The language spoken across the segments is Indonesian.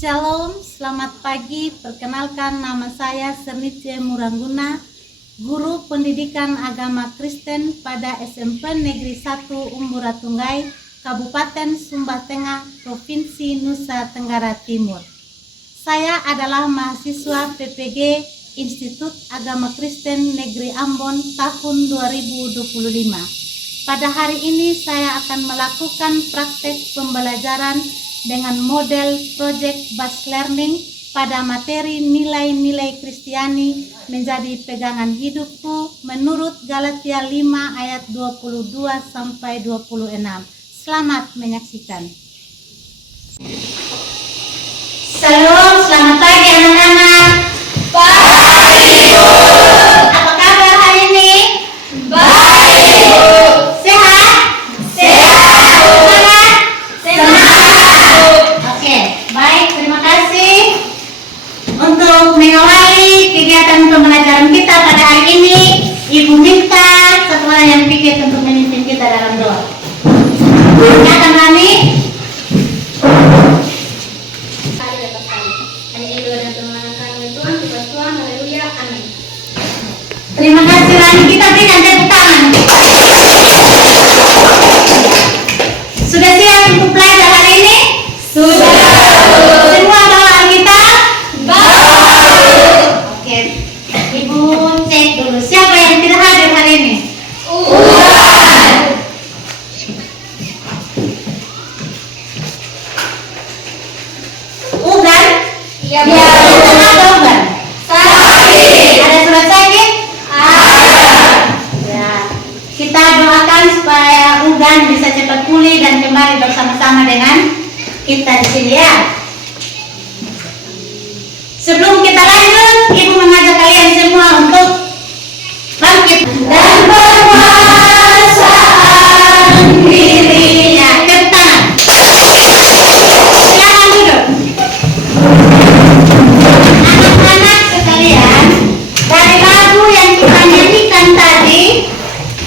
Shalom, selamat pagi. Perkenalkan, nama saya Sernice Murangguna, guru pendidikan agama Kristen pada SMP Negeri 1 Umburatunggai, Kabupaten Sumba Tengah, Provinsi Nusa Tenggara Timur. Saya adalah mahasiswa PPG Institut Agama Kristen Negeri Ambon tahun 2025. Pada hari ini saya akan melakukan praktek pembelajaran dengan model Project Based Learning pada materi nilai-nilai Kristiani menjadi pegangan hidupku menurut Galatia 5 ayat 22 sampai 26. Selamat menyaksikan. Salam, selamat pagi anak-anak. Baik, Bu. Apa kabar hari ini? Baik, Bu. Sehat? Sehat, Bu. Semangat, Bu. Oke, baik, terima kasih. Untuk mengawali kegiatan pembelajaran kita pada hari ini, Ibu minta satu orang yang pikir untuk memimpin kita dalam doa. Silakan Rani. Terima kasih Rani, kita berikan tepuk tangan. Sudah siap untuk belajar hari ini? Sudah, Bu. Semua bawa Alkitab? Bawa, Bu. Oke, Ibu cek dulu siapa yang tidak hadir hari ini. Ulan. Ugan? Iya, Bu. Kenapa Ugan? Sakit. Ada surat sakit? Ada. Ya. Kita doakan supaya Ugan bisa cepat pulih dan kembali bersama-sama dengan kita di sini ya. Sebelum kita lanjut, Ibu mengajak kalian semua untuk bangkit dan berpuasaan diri. Ya, tepuk tangan. Silakan duduk. Anak-anak sekalian, dari lagu yang kita nyanyikan tadi,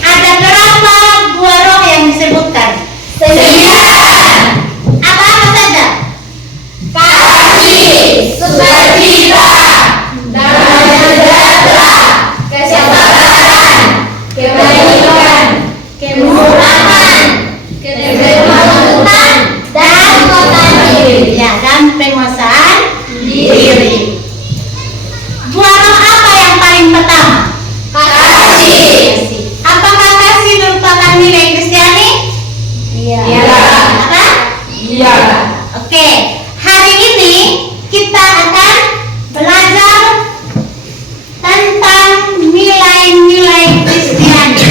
ada berapa buah roh yang disebutkan? 9. Apa-apa saja? Kasih, sukacita, damai sejahtera, kesabaran, kebaikan, kemurahan, kebermanfaatan, dan penguasaan diri. Ya, dan penguasaan diri. Buah roh apa yang paling pertama? Kasih. Apakah kasih merupakan nilai Kristiani? Iya. Apa? Iya. Oke, hari ini kita akan belajar tentang nilai-nilai Kristiani.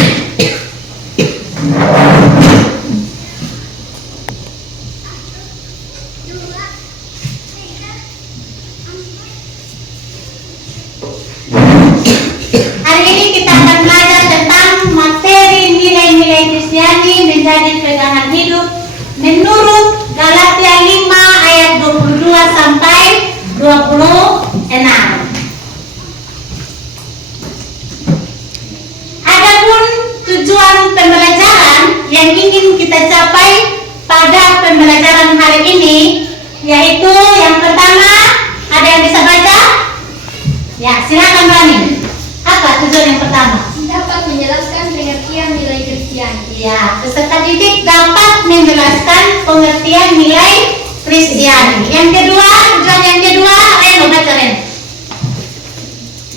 Hari ini kita akan belajar tentang materi nilai-nilai Kristiani menjadi pegangan hidup menurut Galatia 5 ayat 22 sampai 26. Adapun tujuan pembelajaran yang ingin kita capai pada pembelajaran hari ini, yaitu yang pertama, ada yang bisa baca? Ya, silakan Rani. Apa tujuan yang pertama? Dapat menjelaskan pengertian nilai Kristiani. Ya, peserta didik dapat menjelaskan pengertian nilai Kristiani. Yang kedua, tujuan yang kedua, Ren, baca Ren.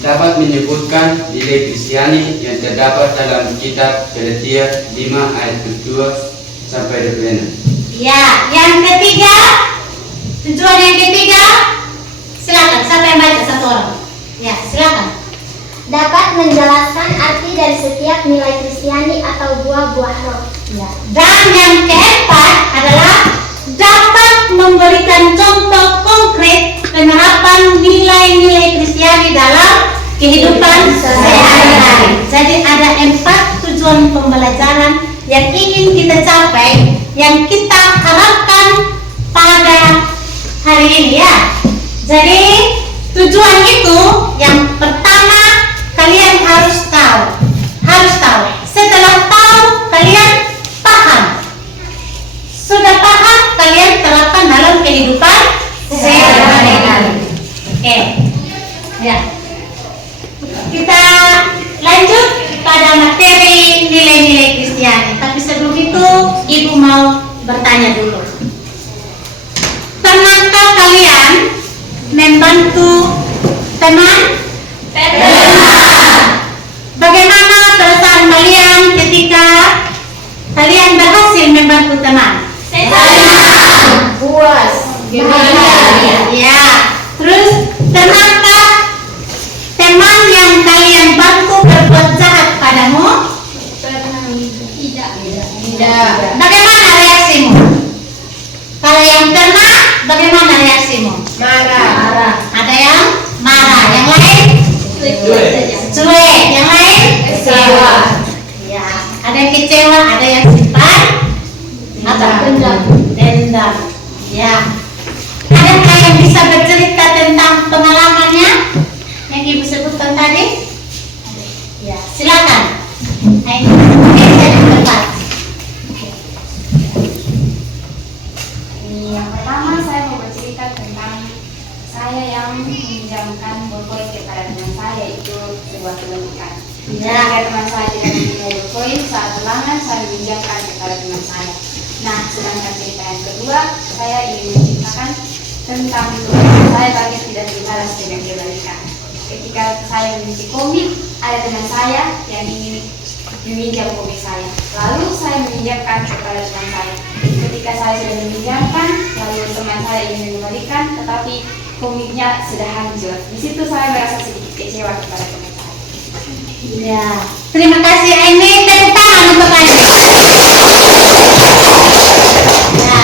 Dapat menyebutkan nilai Kristiani yang terdapat dalam kitab Galatia 5 ayat 2 sampai 26. Ya, yang ketiga, tujuan yang ketiga, silakan. Siapa yang baca satu orang? Ya, silakan. Dapat menjelaskan arti dari setiap nilai Kristiani atau buah-buah roh. Ya. Dan yang keempat adalah dapat memberikan contoh konkret penerapan nilai-nilai Kristiani dalam kehidupan sehari-hari. Jadi ada 4 tujuan pembelajaran yang ingin kita capai, yang kita harapkan pada hari ini ya. Jadi tujuan itu yang pertama, kalian harus tahu. Setelah tahu, kalian paham. Sudah paham, kalian terapkan dalam kehidupan sehari-hari. membantu teman? Bagaimana perasaan kalian ketika kalian berhasil membantu teman? Puas. Bahagia. Ya. Terus pernahkah teman yang kalian bantu berbuat jahat padamu? Tidak. Bagaimana reaksimu? Kalau yang pernah, bagaimana reaksimu? Marah. Ada yang marah, yang lain cuek, yang lain Kecewa. ya, ada yang kecewa, ada yang simpan atau dendam. Ya, adakah yang bisa bercerita tentang pengalamannya yang ibu sebutkan tadi? Ya, silakan. Ayo, jadi tempat. Yang pertama saya mau bercerita tentang saya yang meminjamkan bolpoin kepada teman saya, itu sebuah kebaikan. Ya. Jika teman saya tidak mempunyai bolpoin saat ulangan, saya meminjamkan kepada teman saya. Nah, sedangkan cerita yang kedua, saya ingin menceritakan tentang saya bagi tidak dibalas dengan kebaikan. Ketika saya memiliki komik, ada teman saya yang ingin meminjam komik saya. Lalu saya meminjamkan kepada teman saya. Ketika saya sudah meminjamkan, lalu teman saya ingin mengembalikan, tetapi komiknya sudah hancur. Di situ saya merasa sedikit kecewa kepada teman saya. Ya, terima kasih Aini. Tepuk tangan untuk Aini. Ya,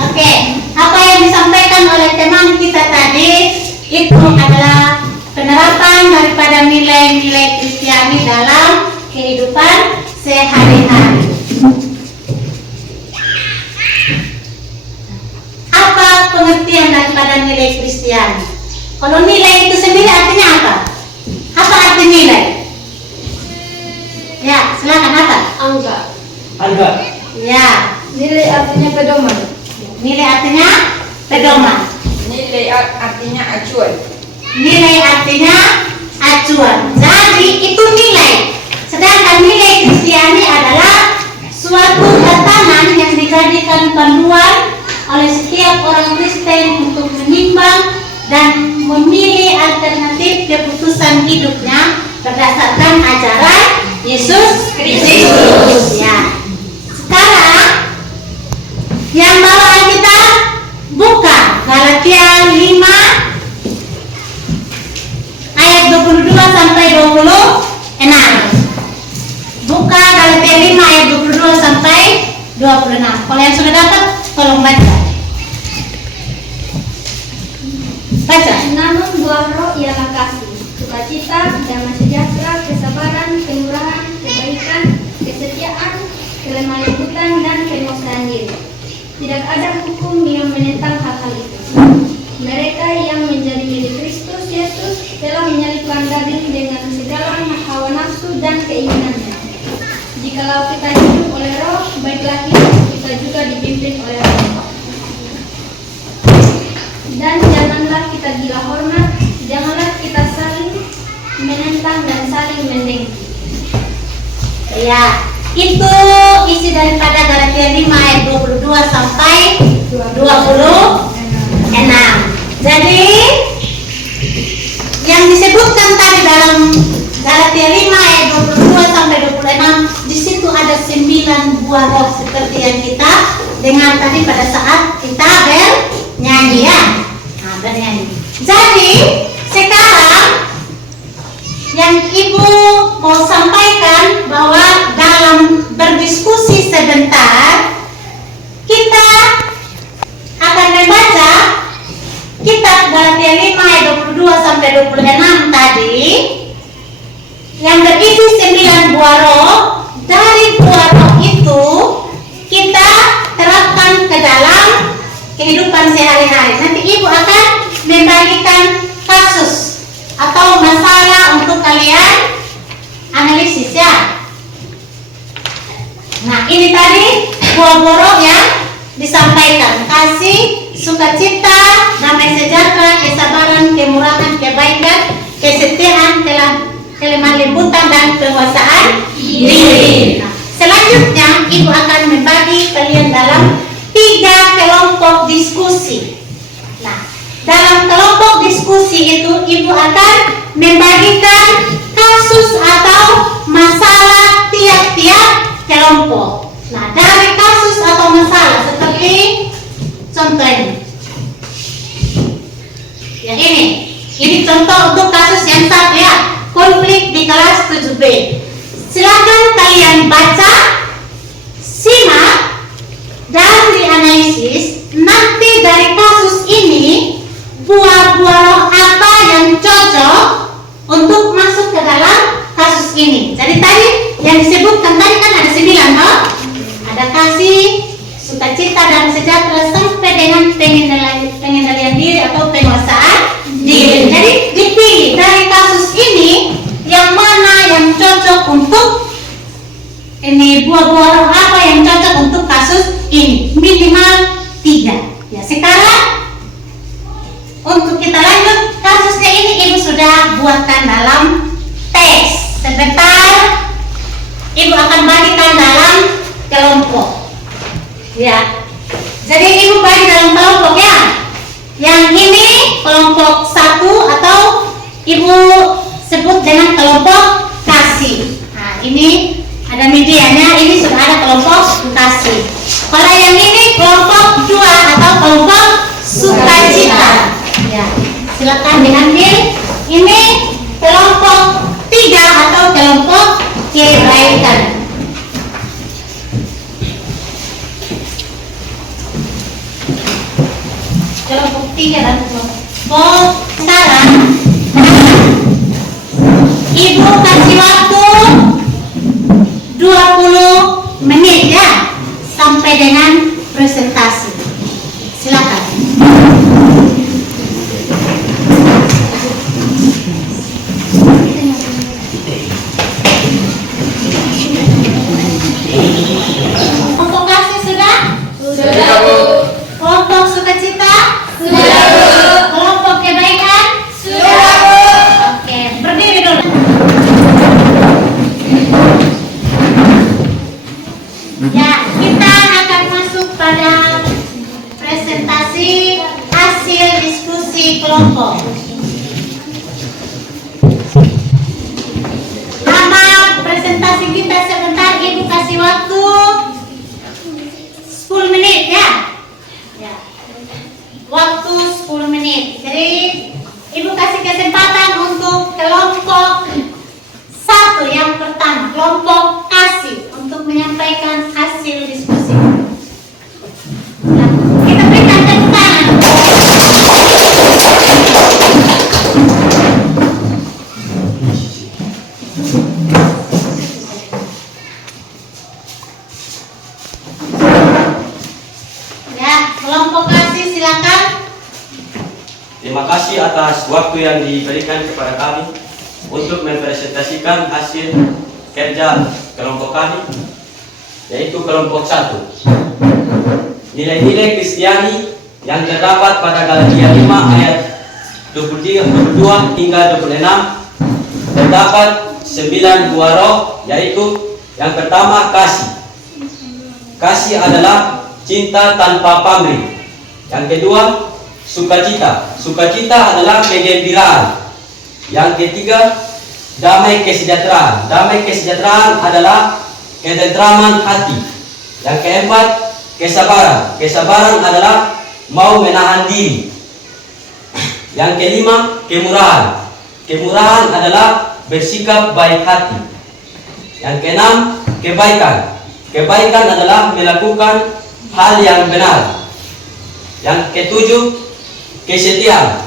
oke. Apa yang disampaikan oleh teman kita tadi itu adalah penerapan daripada nilai-nilai Kristiani dalam kehidupan sehari-hari. Apa pengertian daripada nilai Kristiani? Kalau nilai itu sendiri artinya apa? Apa arti nilai? Ya, silakan apa? Angka. Ya, Nilai artinya pedoman. nilai artinya pedoman. Nilai artinya acuan. Nilai artinya acuan. Jadi itu nilai. Sedangkan nilai Kristiani adalah suatu tatanan yang dijadikan panduan oleh setiap orang Kristen untuk menimbang dan memilih alternatif keputusan hidupnya berdasarkan ajaran Yesus Kristus. Ya. Sekarang yang bawaan kita buka Galatia 5 ayat 22 sampai 26. Buka Galatia 5 ayat 22 sampai 26. Kalau yang sudah dapat tolong baca. Baca. Namun buah roh ialah kasih, sukacita, damai sejahtera, kesabaran, kemurahan, kebaikan, kesetiaan, kelemah lembutan, dan penguasaan diri. Tidak ada hukum yang menentang hal-hal itu. Mereka yang menjadi milik Kristus Yesus telah menyalibkan daging dengan segala hawa nafsu dan keinginannya. Jikalau kita hidup oleh roh, baiklah hidup kita juga dipimpin oleh roh. Dan janganlah kita gila hormat, janganlah kita saling menentang dan saling mendengki. Ya, itu isi daripada Galatia 5 ayat 22 sampai 26. Jadi yang disebutkan tadi dalam Galatia 5 ayat 22 sampai 26, di situ ada 9 buah roh seperti yang kita dengar tadi pada saat kita bernyanyi ya. Nah, bernyanyi. Jadi sekarang yang ibu mau sampaikan bahwa dalam berdiskusi sebentar kita akan membaca kitab Galatia 5 ayat 22 sampai 26 tadi yang berisi 9 buah roh. Dari buah roh itu kita terapkan ke dalam kehidupan sehari-hari. Nanti ibu akan membagikan kasus atau masalah untuk kalian analisis ya. Nah, ini tadi buah-buah roh yang disampaikan: kasih, sukacita, damai sejahtera, kesabaran, kemurahan, kebaikan, kesetiaan, kelemah lembutan, dan penguasaan diri. Nah, selanjutnya ibu akan membagi kalian dalam 3 kelompok diskusi. Nah, dalam kelompok diskusi diskusi itu ibu akan membagikan kasus atau masalah tiap-tiap kelompok. Nah, dari kasus atau masalah seperti contoh ini. Ya ini contoh untuk kasus yang satu ya, konflik di kelas 7B. Silakan kalian baca, simak, dan dianalisis. Nanti dari kasus ini buah-buah roh apa yang cocok untuk masuk ke dalam kasus ini. Jadi tadi yang disebutkan tadi kan ada 9 toh? Ada kasih, sukacita dan sejahtera sampai dengan pengendalian diri atau penguasaan diri. Jadi dipilih dari kasus ini yang mana yang cocok untuk ini, buah-buah roh apa yang cocok untuk kasus ini, minimal 3. Ya, sekarang untuk kita lanjut kasusnya ini ibu sudah buatkan dalam teks. Sebentar ibu akan bagikan dalam kelompok. Ya. Jadi ibu bagi dalam kelompok ya. Yang ini kelompok 1 atau ibu sebut dengan kelompok kasih. Nah, ini ada medianya, ini sudah ada kelompok kasih. Kalau yang ini kelompok 2 atau kelompok sukacita. Ya, silakan diambil. Ini kelompok 3 atau kelompok kebaikan. Kelompok 3 dan kelompok sekarang ibu kasih waktu 20 menit ya sampai dengan presentasi. Silakan. Kelompok kasih sudah? Sudah, Bu. Kelompok sukacita? Sudah, Bu. Kelompok kebaikan? Sudah, Bu. Oke, berdiri dulu. Ya, kita akan masuk pada presentasi hasil diskusi kelompok. Nama presentasi kita sebentar, ibu kasih waktu 10 menit ya. Ya. Waktu 10 menit. Jadi ibu kasih kesempatan untuk kelompok 1 yang pertama, kelompok kasih, untuk menyampaikan hasil diskusi. Nah, kita berikan tepuk tangan. Ya, kelompok kasih silakan. Terima kasih atas waktu yang diberikan kepada kami untuk mempresentasikan hasil kerja kelompok kami, yaitu kelompok 1. Nilai-nilai Kristiani yang terdapat pada Galatia 5 ayat 22 hingga 26 terdapat 9 buah roh, yaitu yang pertama kasih. Kasih adalah cinta tanpa pamrih. Yang kedua sukacita. Sukacita adalah kegembiraan. Yang ketiga damai kesejahteraan. Damai kesejahteraan adalah ketentraman hati. Yang keempat kesabaran. Kesabaran adalah mau menahan diri. Yang kelima kemurahan. Kemurahan adalah bersikap baik hati. Yang keenam kebaikan. Kebaikan adalah melakukan hal yang benar. Yang ketujuh kesetiaan.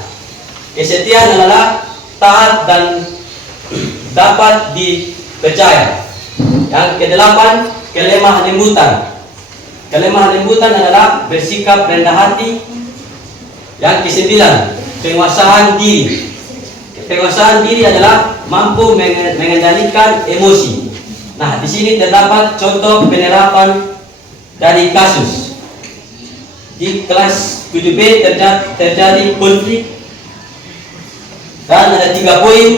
Kesetiaan adalah taat dan dapat dipercaya. Yang kedelapan kelemah lembutan. Kelemah lembutan adalah bersikap rendah hati. Yang kesembilan penguasaan diri. Penguasaan diri adalah mampu mengendalikan emosi. Nah, di sini terdapat contoh penerapan dari kasus. Di kelas 7B terjadi konflik dan ada 3 poin.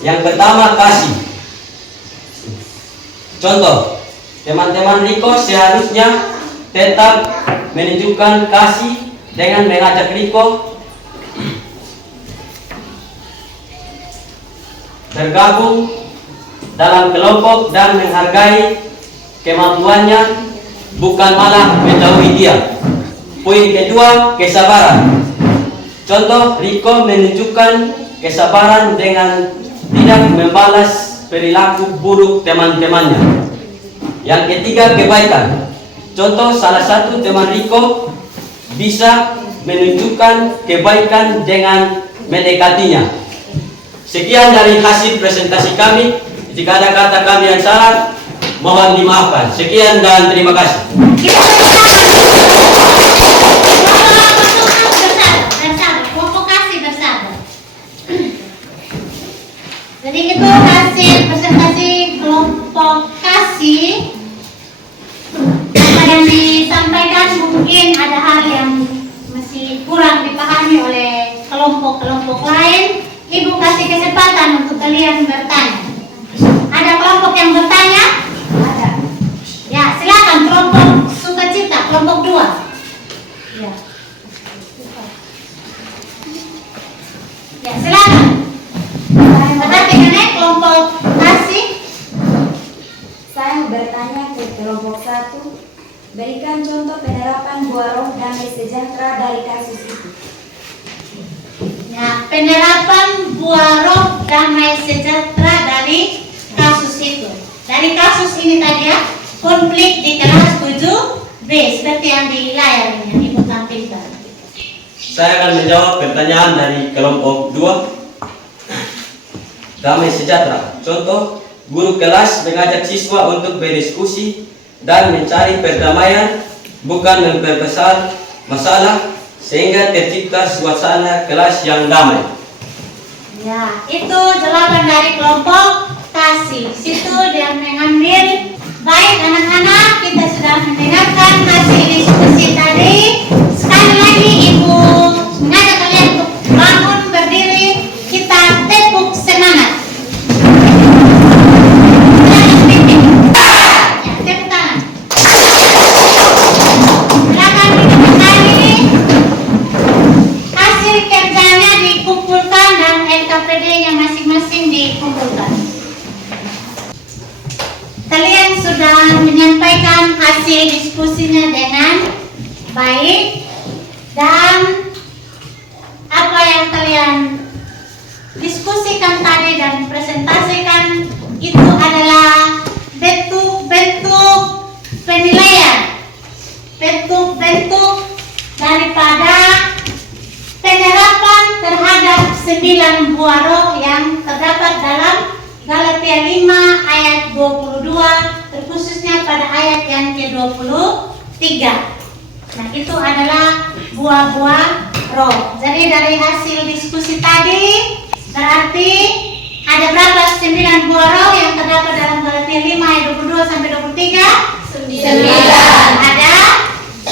Yang pertama kasih. Contoh, teman-teman Riko seharusnya tetap menunjukkan kasih dengan mengajak Riko bergabung dalam kelompok dan menghargai kemampuannya, bukan malah menjauhi dia. Poin kedua, kesabaran. Contoh, Riko menunjukkan kesabaran dengan tidak membalas perilaku buruk teman-temannya. Yang ketiga, kebaikan. Contoh, salah satu teman Riko bisa menunjukkan kebaikan dengan mendekatinya. Sekian dari hasil presentasi kami. Jika ada kata kami yang salah, mohon dimaafkan. Sekian dan terima kasih. Kelompok kasih bersabar. Jadi itu hasil presentasi kelompok kasih. Apa yang disampaikan mungkin ada hal yang masih kurang dipahami oleh kelompok-kelompok lain. Ibu kasih kesempatan untuk kalian bertanya. Ada kelompok yang bertanya? Ada. Ya, silakan kelompok sukacita, kelompok 2. Ya. Ya, silakan. Berarti nenek kelompok kasih. Saya bertanya ke kelompok 1, berikan contoh penerapan buah roh damai sejahtera dari kasus itu. Ya, penerapan buah roh damai sejahtera dari kasus itu. Dari kasus ini tadi ya, konflik di kelas 7B seperti yang di layar ini yang Ibu tampilkan. Saya akan menjawab pertanyaan dari kelompok 2. Damai sejahtera. Contoh, guru kelas mengajak siswa untuk berdiskusi dan mencari perdamaian, bukan memperbesar masalah sehingga tercipta suasana kelas yang damai. Ya, itu jawaban dari kelompok kasih. Situ dia mengambil. Baik anak-anak, kita sudah mendengarkan hasil diskusi tadi. Sekali lagi Ibu mengajak kalian untuk bangun berdiri. Kita tepuk semangat. Ya, tepuk tangan. Silakan duduk kembali. Hasil kerjanya dikumpulkan dan LKPD-nya masing-masing dikumpulkan. Kalian sudah menyampaikan hasil diskusinya dengan baik, dan apa yang kalian diskusikan tadi dan presentasikan itu adalah bentuk-bentuk penilaian, bentuk-bentuk daripada penerapan terhadap 9 buah roh yang terdapat dalam Galatia 5 ayat 22, terkhususnya pada ayat yang ke-23. Nah, itu adalah buah-buah roh. Jadi dari hasil diskusi tadi berarti ada berapa 9 buah roh yang terdapat dalam Galatia 5 ayat 22 sampai 23? 9. Ada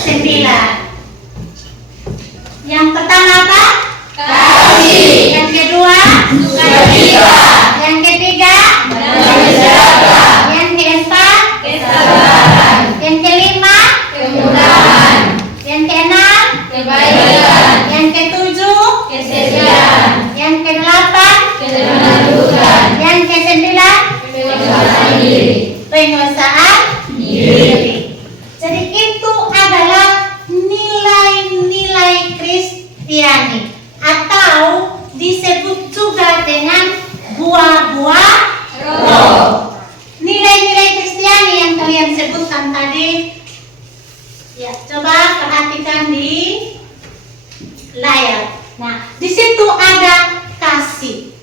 9. Yang pertama apa? Kasih. Yang kedua? Sukacita. Yang ketiga? Damai sejahtera. Yang keempat? Kesabaran. Yang kelima? Kemudahan. Yang keenam? Kebaikan. Yang ketujuh? Kesetiaan. Yang kedelapan? Ketenangan. Yang kesembilan? Penguasaan diri. Penguasaan Diri. Jadi itu adalah nilai-nilai Kristiani, atau disebut juga dengan buah-buah roh. Nilai-nilai Kristiani yang kalian sebutkan tadi, ya, coba perhatikan di layar. Nah, di situ ada kasih.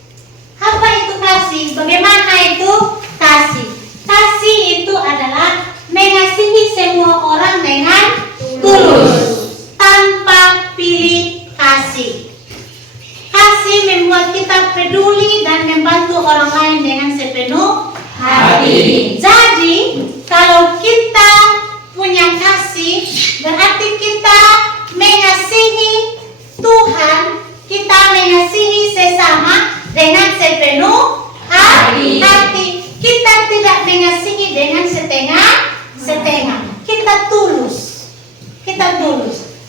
Apa itu kasih? Bagaimana itu kasih? Kasih itu adalah mengasihi semua orang dengan tulus, tanpa pilih kasih. Kasih membuat kita peduli dan membantu orang lain dengan sepenuh hati. Jadi, kalau kita punya kasih, berarti kita mengasihi Tuhan, kita mengasihi sesama dengan sepenuh hati. Kita tidak mengasihi dengan setengah-setengah. Kita tulus.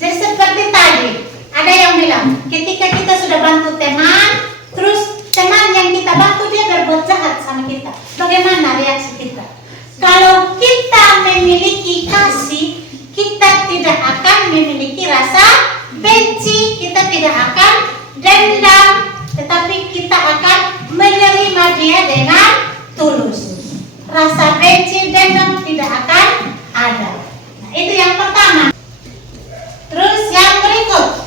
Jadi seperti tadi, ada yang bilang, ketika kita sudah bantu teman, terus teman yang kita bantu dia berbuat jahat sama kita, bagaimana reaksi kita? Kalau kita memiliki kasih, kita tidak akan memiliki rasa benci, kita tidak akan dendam, tetapi kita akan menerima dia dengan tulus. Rasa benci, dendam tidak akan ada. Nah, itu yang pertama. Terus yang berikut,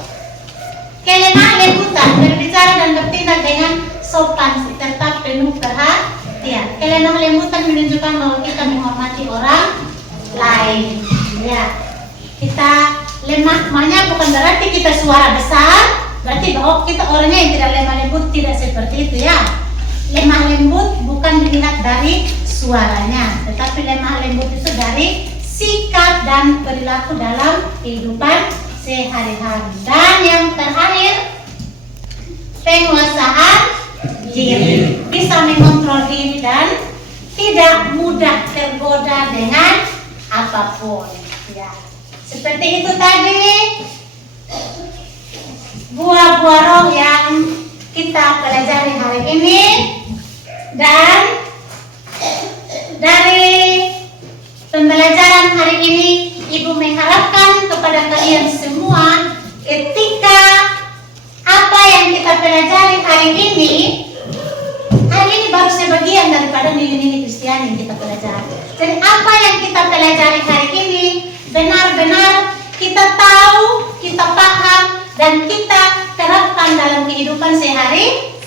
kelemah lembutan, berbicara dan bertindak dengan sopan serta penuh perhatian. Kelemah lembutan menunjukkan bahwa kita menghormati orang lain. Ya, kita lemah, maknanya bukan berarti kita suara besar, berarti bahwa kita orangnya yang tidak lemah lembut, tidak seperti itu ya. Lemah lembut bukan dilihat dari suaranya, tetapi lemah lembut itu dari sikap dan perilaku dalam kehidupan sehari-hari. Dan yang terakhir, penguasaan diri, bisa mengontrol diri dan tidak mudah tergoda dengan apapun. Ya, seperti itu tadi buah-buah roh yang kita pelajari hari ini. Dan dari pembelajaran hari ini, Ibu mengharapkan kepada kalian semua, ketika apa yang kita pelajari hari ini baru sebagian daripada nilai-nilai Kristiani yang kita pelajari. Jadi apa yang kita pelajari hari ini benar-benar kita tahu, kita paham, dan kita terapkan dalam kehidupan sehari-hari.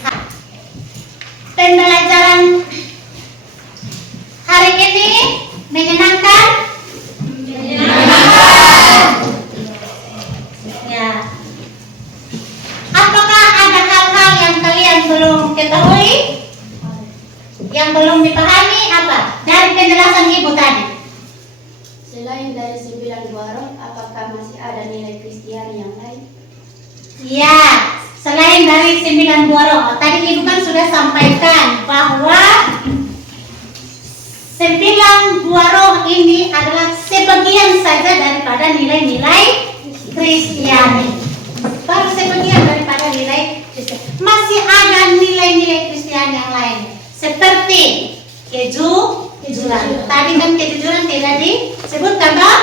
Pembelajaran hari ini menyenangkan? Ya. Apakah ada hal-hal yang kalian belum ketahui? Yang belum dipahami apa? Dari penjelasan Ibu tadi. Selain dari 9 buah roh, apakah masih ada nilai Kristiani yang lain? Ya, selain dari 9 buah roh, tadi Ibu kan sudah sampaikan bahwa 9 buah roh ini adalah sebagian saja daripada nilai-nilai Kristiani. Baru sebagian daripada nilai Kristiani. Masih ada nilai-nilai Kristiani yang lain, seperti kejujuran. Tadi kan kejujuran tidak disebutkan, toh?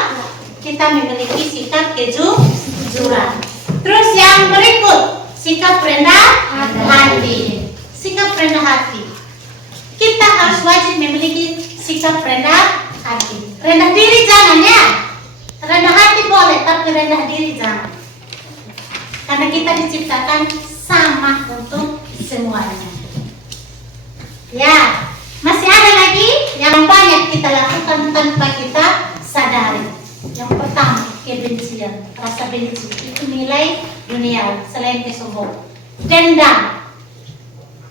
Kita memiliki sikap kejujuran. Terus yang berikut, sikap rendah hati. Sikap rendah hati. Kita harus wajib memiliki sikap rendah hati. Rendah diri jangan ya. Rendah hati boleh, tapi rendah diri jangan. Karena kita diciptakan sama untuk semuanya. Ya, masih ada lagi yang banyak kita lakukan tanpa kita sadari. Yang pertama, kebencian, rasa benci itu nilai dunia selain kesombongan. Dendam,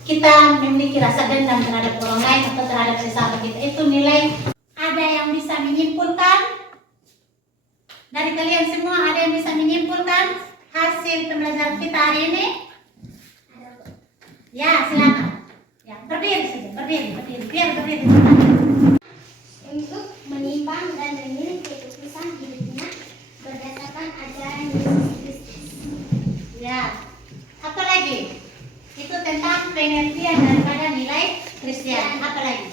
kita memiliki rasa dendam terhadap orang lain atau terhadap sesama kita, itu nilai. Ada yang bisa menyimpulkan dari kalian semua? Ada yang bisa menyimpulkan hasil pembelajaran kita hari ini? Ya, silakan. Ya, berdiri saja, berdiri, biar berdiri. Untuk menimbang dan memilih keputusan hidupnya berdasarkan ajaran Yesus Kristus. Ya, apa lagi? Itu tentang pengertian daripada nilai Kristiani. Apa lagi?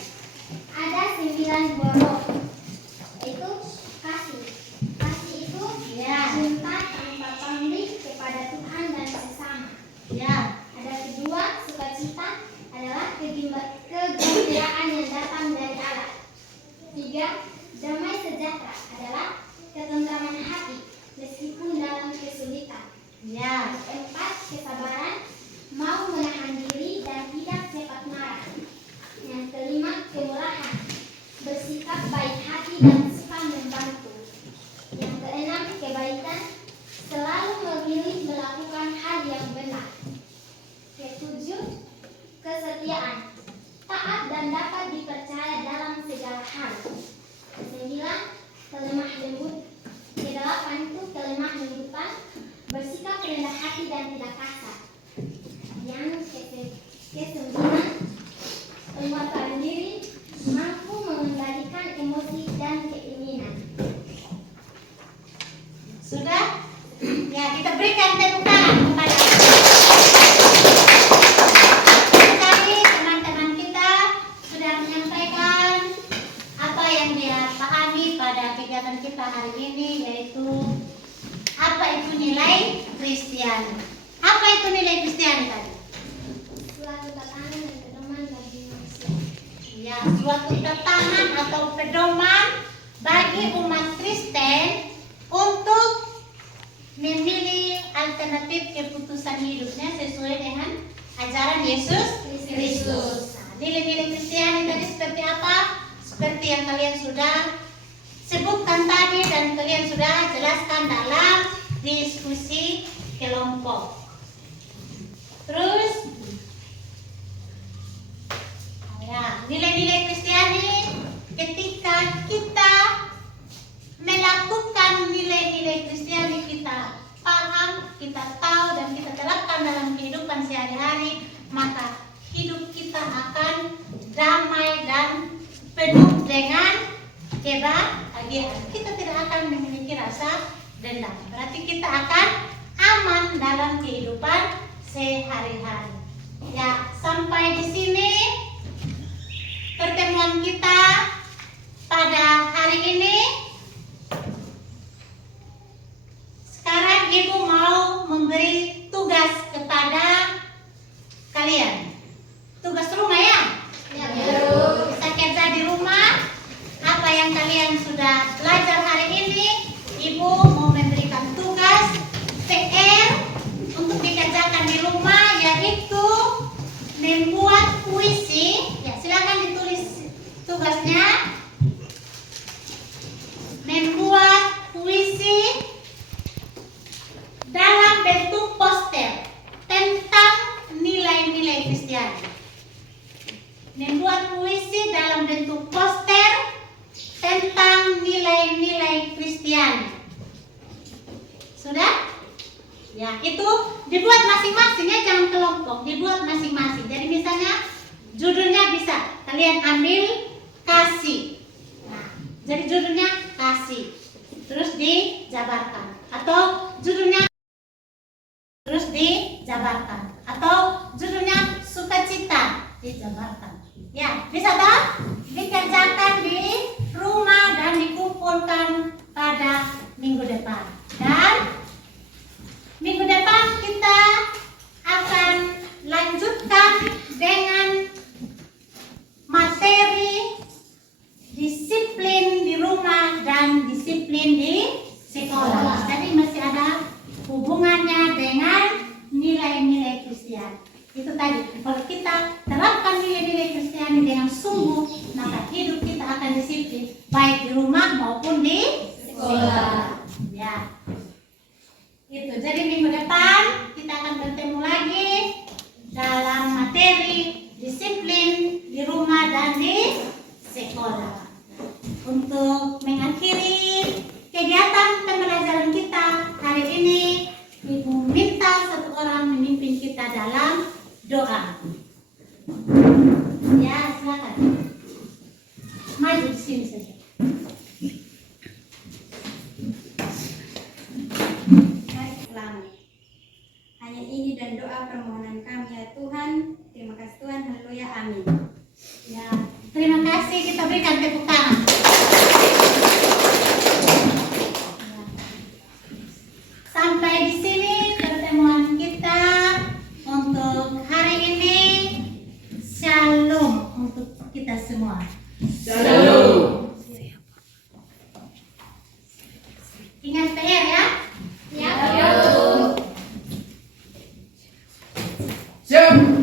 Ada 9 buah roh, yaitu kasih. Kasih itu cinta tanpa pamrih kepada Tuhan dan sesama. Ya. Ada kedua, sukacita adalah kegembiraan yang datang dari Allah. 3, damai sejahtera adalah ketentraman hati meskipun dalam kesulitan. Ya. 4, kesabaran, mau menahan diri dan tidak cepat marah. Yang kelima, kemurahan, bersikap baik hati dan suka membantu. Yang keenam, kebaikan, selalu memilih melakukan hal yang benar. Ketujuh, kesetiaan, taat dan dapat dipercaya dalam segala hal. 9, kelemah lembut. Kedelapan itu kelemah lembutan, bersikap rendah hati dan tidak kasar. Yang ke-9, penguasaan diri, mampu mengendalikan emosi dan keinginan. Kristiani tadi? Suatu tatanan dan pedoman bagi manusia. Ya, suatu tatanan atau pedoman bagi umat Kristen untuk memilih alternatif keputusan hidupnya sesuai dengan ajaran Yesus Kristus. Nah, nilai-nilai Kristiani tadi seperti apa? Seperti yang kalian sudah sebutkan tadi dan kalian sudah jelaskan dalam diskusi kelompok. Terus, ya, nilai-nilai Kristiani ketika kita melakukan nilai-nilai Kristiani, kita paham, kita tahu dan kita terapkan dalam kehidupan sehari-hari, maka hidup kita akan damai dan penuh dengan kebahagiaan. Kita tidak akan memiliki rasa dendam. Berarti kita akan aman dalam kehidupan sehari-hari. Ya, sampai di sini pertemuan kita pada hari ini. Sekarang Ibu mau memberi tugas kepada kalian. Tugas rumah ya? Ya. Bisa kerja di rumah. Apa yang kalian sudah belajar hari ini, Ibu mau memberikan tugas PR untuk dikerjakan di rumah, yaitu membuat puisi. Ya, silakan ditulis tugasnya. Membuat puisi dalam bentuk poster tentang nilai-nilai Kristiani. Membuat puisi dalam bentuk poster tentang nilai-nilai Kristiani. Sudah? Ya, itu dibuat masing-masing ya, jangan kelompok, dibuat masing-masing. Jadi misalnya judulnya bisa kalian ambil kasih. Nah, jadi judulnya kasih. Terus dijabarkan. Atau judulnya terus dijabarkan. Atau judulnya sukacita, dijabarkan. Ya, bisa toh? Dikerjakan di rumah dan dikumpulkan pada minggu depan. Dan minggu depan kita akan lanjutkan dengan materi disiplin di rumah dan disiplin di sekolah. Jadi masih ada hubungannya dengan nilai-nilai Kristiani. Itu tadi, kalau kita terapkan nilai-nilai Kristiani dengan sungguh, maka hidup kita akan disiplin, baik di rumah maupun di sekolah. Ya, itu. Jadi minggu depan kita akan bertemu lagi dalam materi disiplin di rumah dan di sekolah. Untuk mengakhiri kegiatan pembelajaran kita hari ini, Ibu minta satu orang memimpin kita dalam doa. Ya, silakan. Maju di sini saja. Mari ulangi. Hanya ini dan doa permohonan kami ya Tuhan. Terima kasih Tuhan. Haleluya. Amin. Ya, terima kasih, kita berikan tepuk tangan. Ya. Sampai di sini pertemuan kita untuk hari ini. Shalom untuk kita semua. Shalom. Ingat PR ya. Siap.